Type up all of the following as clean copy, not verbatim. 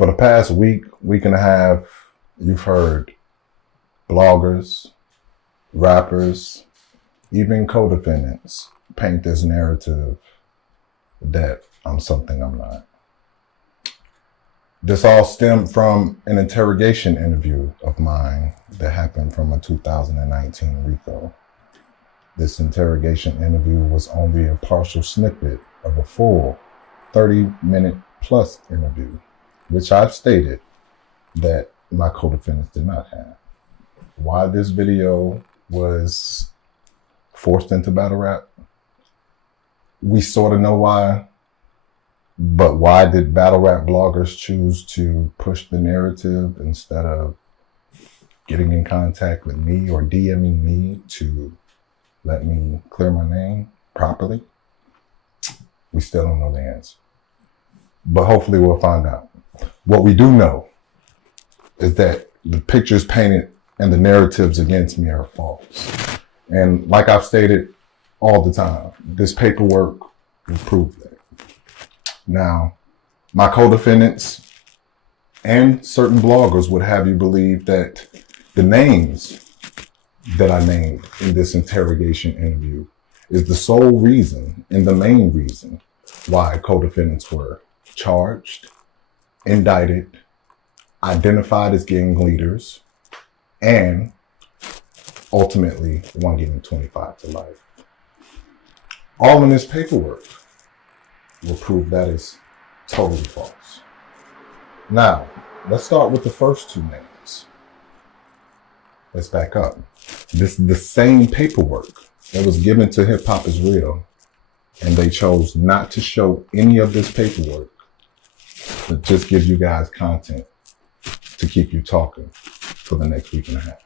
For the past week and a half, you've heard bloggers, rappers, even co-defendants paint this narrative that I'm something I'm not. This all stemmed from an interrogation interview of mine that happened from a 2019 RICO. This interrogation interview was only a partial snippet of a full 30-minute plus interview, which I've stated that my co-defendants did not have. Why this video was forced into battle rap, we sort of know why, but why did battle rap bloggers choose to push the narrative instead of getting in contact with me or DMing me to let me clear my name properly? We still don't know the answer, but hopefully we'll find out. What we do know is that the pictures painted and the narratives against me are false. And like I've stated all the time, this paperwork will prove that. Now, my co-defendants and certain bloggers would have you believe that the names that I named in this interrogation interview is the sole reason and the main reason why co-defendants were charged, indicted, identified as gang leaders, and ultimately one getting 25 to life. All in this paperwork will prove that is totally false. Now, let's start with the first two names. Let's back up. This is the same paperwork that was given to Hip Hop Is Real, and they chose not to show any of this paperwork, but just give you guys content to keep you talking for the next week and a half.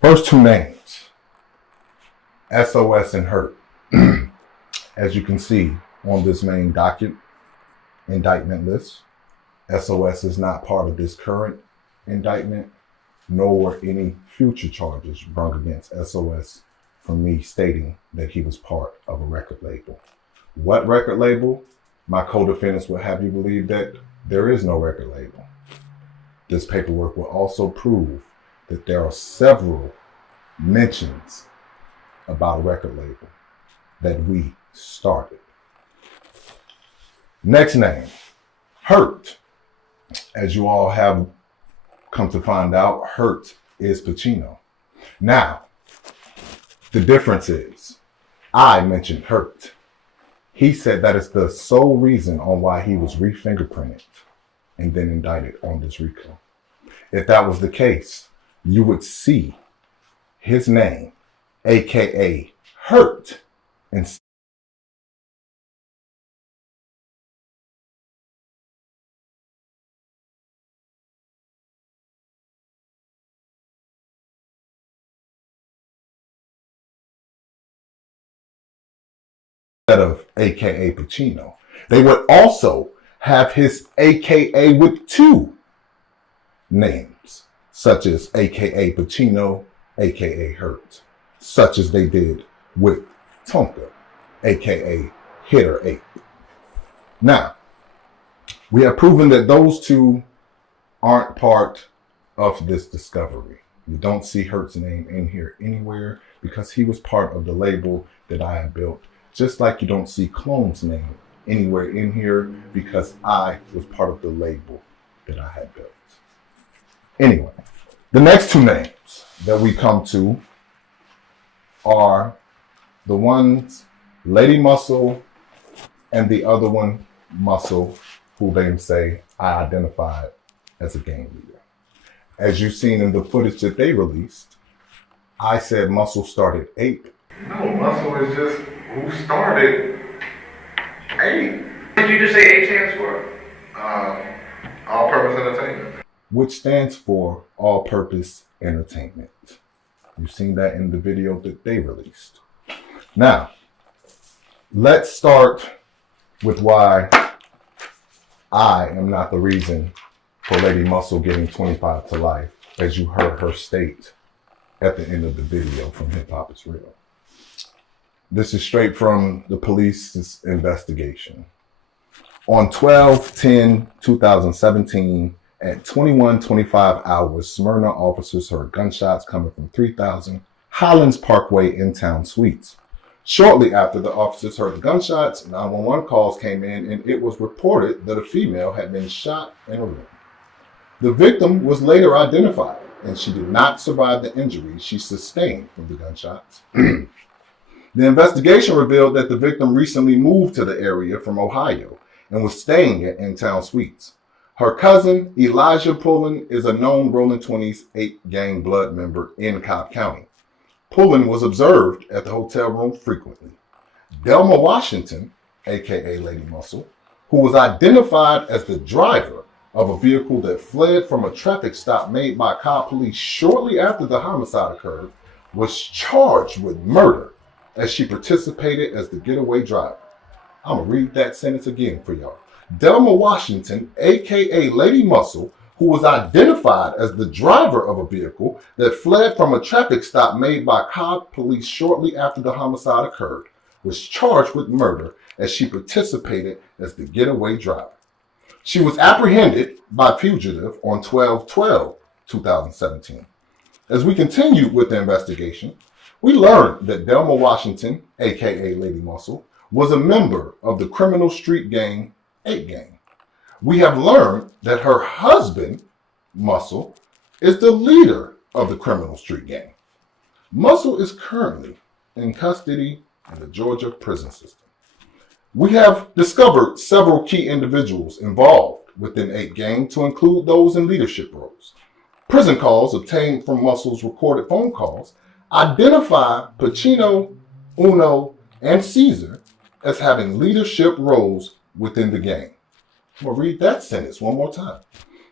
First two names, SOS and Hurt. As you can see on this main docket indictment list, SOS is not part of this current indictment, nor were any future charges brought against SOS from me stating that he was part of a record label. What record label? My co-defendants will have you believe that there is no record label. This paperwork will also prove that there are several mentions about a record label that we started. Next name, Hurt. As you all have come to find out, Hurt is Pacino. Now, the difference is, I mentioned Hurt. He said that is the sole reason on why he was re-fingerprinted and then indicted on this RICO. If that was the case, you would see his name, AKA Hurt, instead of AKA Pacino. They would also have his AKA with two names, such as AKA Pacino, AKA Hurt, such as they did with Tonka, AKA Hitter 8. Now, we have proven that those two aren't part of this discovery. You don't see Hurt's name in here anywhere because he was part of the label that I had built. Just like you don't see Clone's name anywhere in here because I was part of the label that I had built. Anyway, the next two names that we come to are the ones, Lady Muscle and the other one, Muscle, who they say I identified as a gang leader. As you've seen in the footage that they released, I said Muscle started 8. No, Muscle is just who started 8. What did you just say 8 stands for? All Purpose Entertainment. Which stands for All Purpose Entertainment. You've seen that in the video that they released. Now, let's start with why I am not the reason for Lady Muscle getting 25 to life, as you heard her state at the end of the video from Hip Hop Is Real. This is straight from the police's investigation. On 12/10/2017, at 21:25 hours, Smyrna officers heard gunshots coming from 3000 Highlands Parkway in Town Suites. Shortly after the officers heard the gunshots, 911 calls came in and it was reported that a female had been shot in a room. The victim was later identified and she did not survive the injuries she sustained from the gunshots. The investigation revealed that the victim recently moved to the area from Ohio and was staying at In-Town Suites. Her cousin, Elijah Pullen, is a known Rolling 20s 8 gang blood member in Cobb County. Pullen was observed at the hotel room frequently. Delma Washington, aka Lady Muscle, who was identified as the driver of a vehicle that fled from a traffic stop made by Cobb police shortly after the homicide occurred, was charged with murder as she participated as the getaway driver. I'm going to read that sentence again for y'all. Delma Washington, aka Lady Muscle, who was identified as the driver of a vehicle that fled from a traffic stop made by Cobb police shortly after the homicide occurred, was charged with murder as she participated as the getaway driver. She was apprehended by fugitive on 12/12/2017. As we continued with the investigation, we learned that Delma Washington, aka Lady Muscle, was a member of the criminal street gang 8 Gang. We have learned that her husband, Muscle, is the leader of the criminal street gang. Muscle is currently in custody in the Georgia prison system. We have discovered several key individuals involved within 8 Gang to include those in leadership roles. Prison calls obtained from Muscle's recorded phone calls identify Pacino, Uno, and Caesar as having leadership roles within the gang. I'm going to read that sentence one more time.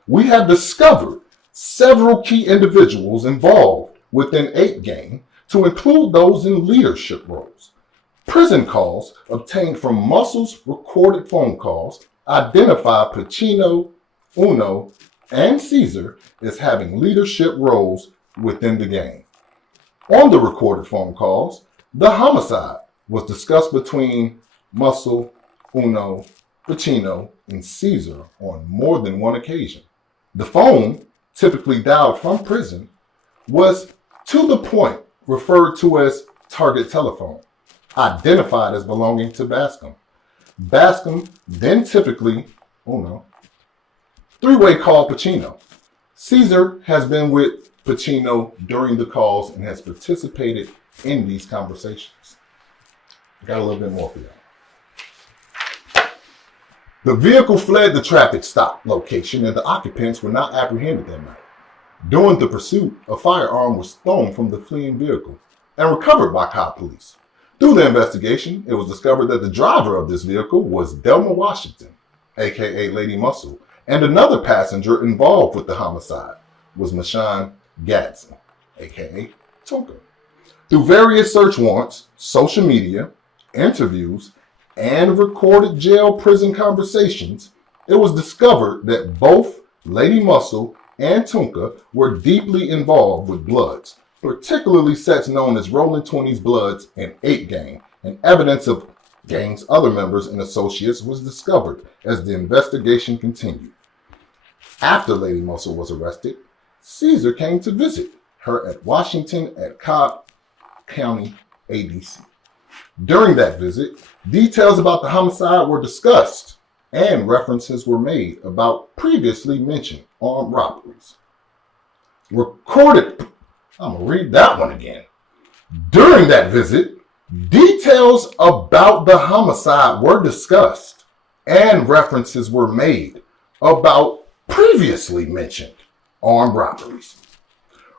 We have discovered several key individuals involved within 8 Gang to include those in leadership roles. Prison calls obtained from Muscle's recorded phone calls identify Pacino, Uno, and Caesar as having leadership roles within the gang. On the recorded phone calls, the homicide was discussed between Muscle, Uno, Pacino, and Caesar on more than one occasion. The phone, typically dialed from prison, was to the point referred to as target telephone, identified as belonging to Bascom. Bascom then typically, three-way called Pacino. Caesar has been with Pacino during the calls and has participated in these conversations. Got a little bit more for you. The vehicle fled the traffic stop location and the occupants were not apprehended that night. During the pursuit, a firearm was thrown from the fleeing vehicle and recovered by Cobb police. Through the investigation, it was discovered that the driver of this vehicle was Delma Washington, aka Lady Muscle, and another passenger involved with the homicide was Mashawn Gadsden, aka Tonka. Through various search warrants, social media, interviews, and recorded jail prison conversations, it was discovered that both Lady Muscle and Tonka were deeply involved with Bloods, particularly sets known as Rolling 20s Bloods and 8 Gang, and evidence of gang's other members and associates was discovered as the investigation continued. After Lady Muscle was arrested, Caesar came to visit her at Washington at Cobb County ADC. During that visit, details about the homicide were discussed and references were made about previously mentioned armed robberies. I'm going to read that one again. During that visit, details about the homicide were discussed and references were made about previously mentioned armed robberies.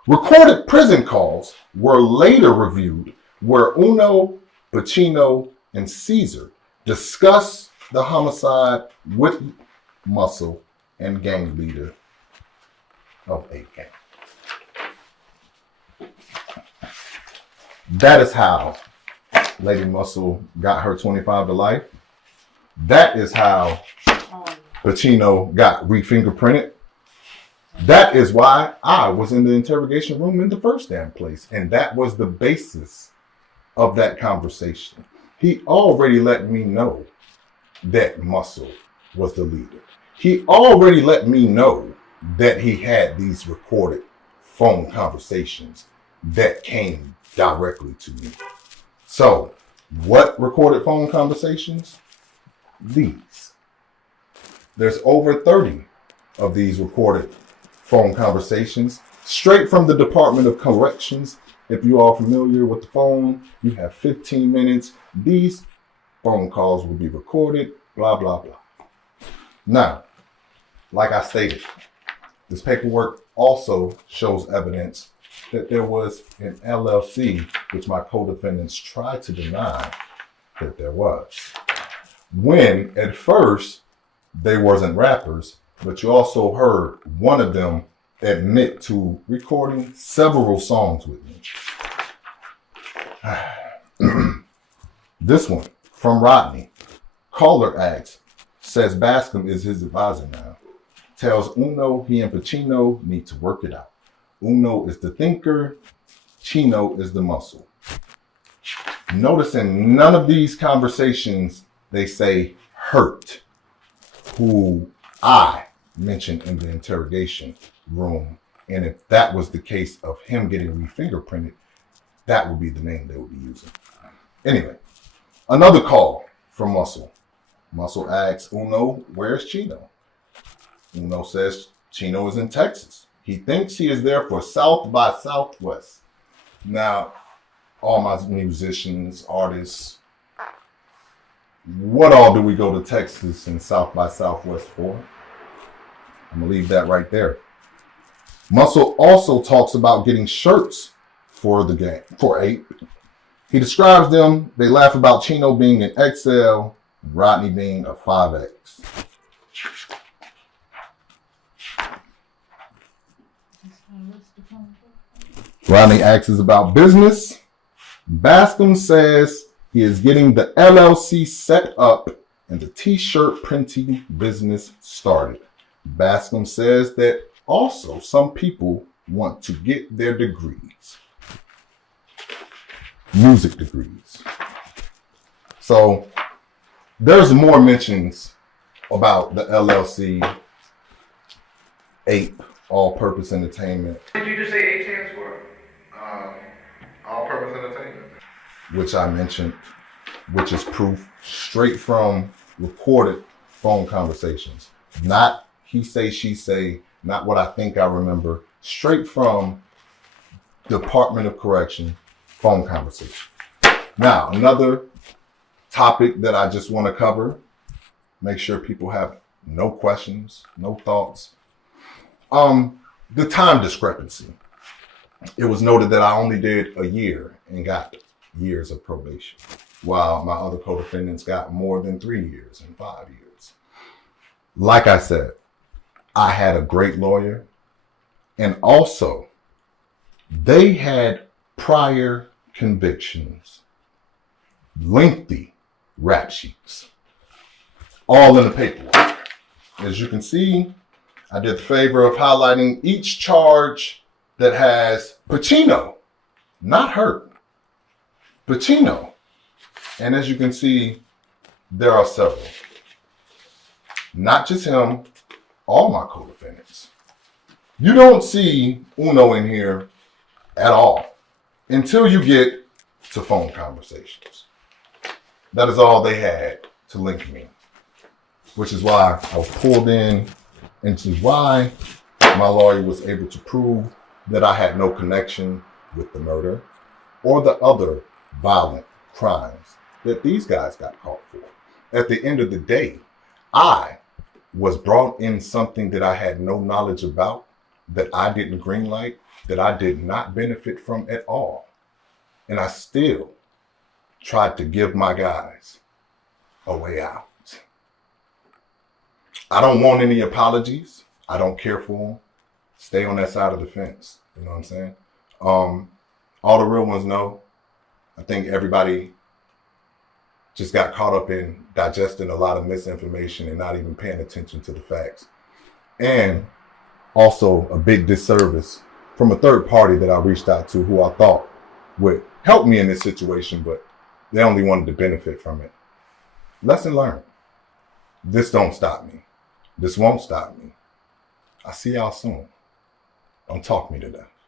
Recorded prison calls were later reviewed where Uno, Pacino, and Caesar discussed the homicide with Muscle and gang leader of 8 Gang. That is how Lady Muscle got her 25 to life. That is how Pacino got re-fingerprinted. That is why I was in the interrogation room in the first damn place. And that was the basis of that conversation. He already let me know that Muscle was the leader. He already let me know that he had these recorded phone conversations that came directly to me. So, what recorded phone conversations? These. There's over 30 of these recorded phone conversations straight from the Department of Corrections. If you are familiar with the phone, you have 15 minutes. These phone calls will be recorded, blah, blah, blah. Now, like I stated, this paperwork also shows evidence that there was an LLC, which my co-defendants tried to deny that there was. When at first they wasn't rappers, but you also heard one of them admit to recording several songs with me. This one from Rodney. Caller asks, says Bascom is his advisor now. Tells Uno he and Pacino need to work it out. Uno is the thinker, Chino is the muscle. Notice in none of these conversations they say Hurt, who I mentioned in the interrogation room. And if that was the case of him getting re-fingerprinted, that would be the name they would be using. Anyway, another call from Muscle. Muscle asks Uno, where's Chino? Uno says Chino is in Texas. He thinks he is there for South by Southwest. Now, all my musicians, artists, what all do we go to Texas and South by Southwest for? I'm gonna leave that right there. Muscle also talks about getting shirts for the game, for 8. He describes them. They laugh about Chino being an XL and Rodney being a 5X. Rodney asks about business. Bascom says he is getting the LLC set up and the t-shirt printing business started. Bascom says that also some people want to get their degrees, music degrees. So there's more mentions about the LLC, APE, All Purpose Entertainment. What did you just say A stands for? All Purpose Entertainment. Which I mentioned, which is proof straight from recorded phone conversations. Not he say, she say, not what I think I remember, straight from Department of Correction phone conversation. Now, another topic that I just want to cover, make sure people have no questions, no thoughts. The time discrepancy. It was noted that I only did a year and got years of probation, while my other co-defendants got more than 3 years and 5 years. Like I said, I had a great lawyer, and also they had prior convictions, lengthy rap sheets, all in the paperwork. As you can see, I did the favor of highlighting each charge that has Pacino, not Hurt, Pacino. And as you can see, there are several. Not just him, all my co-defendants. You don't see Uno in here at all until you get to phone conversations. That is all they had to link me, which is why I was pulled in, and which is why my lawyer was able to prove that I had no connection with the murder or the other violent crimes that these guys got caught for. At the end of the day, I was brought in something that I had no knowledge about, that I didn't greenlight, that I did not benefit from at all. And I still tried to give my guys a way out. I don't want any apologies. I don't care for them. Stay on that side of the fence. You know what I'm saying? All the real ones know. I think everybody just got caught up in digesting a lot of misinformation and not even paying attention to the facts. And also a big disservice from a third party that I reached out to, who I thought would help me in this situation, but they only wanted to benefit from it. Lesson learned. This don't stop me. This won't stop me. I'll see y'all soon. Don't talk me to death.